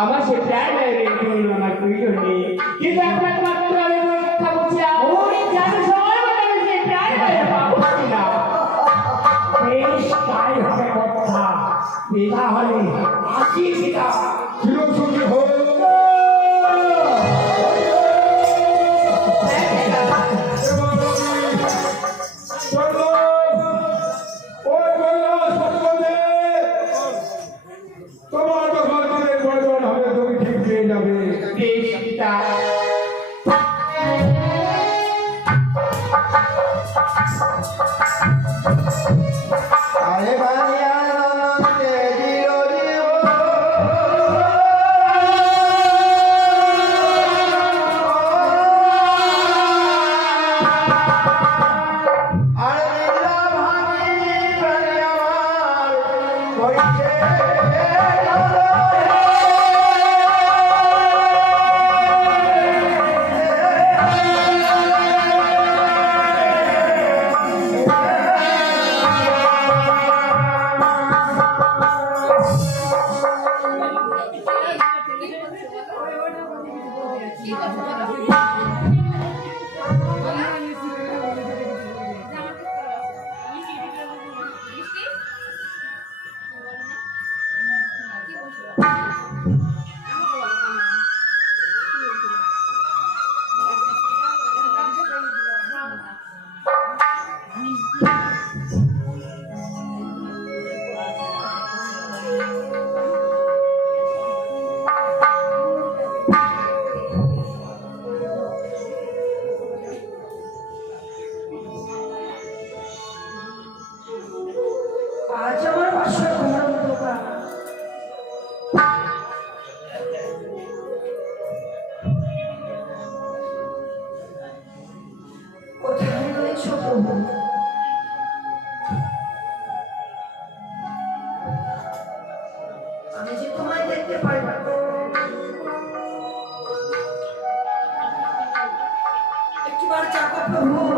আমার সে প্রাণ আমার প্রয়োজন নেই, কিন্তু একমাত্র আমি কথা বলছি ওই জানো সময় আমি সে প্রাণ পাবো না। বেশ তাই হবে কথা, বিনা হলে আসি পিতা চিরসুখী হোক। তোমার যখন তোমার প্রয়োজন হবে তুমি ঠিক পেয়ে যাবে। বেশ পিতা। আরে ভাইয়া নন্দে জিরো জিরো আরে দিলা ভাঙি প্রাণে আমার কইছে আজ আমার বাসায় ঘুমার মতো না। কোথায় রয়েছো প্রভু? আমি যে তোমায় দেখতে পাই না। একটিবার চাকো প্রভু।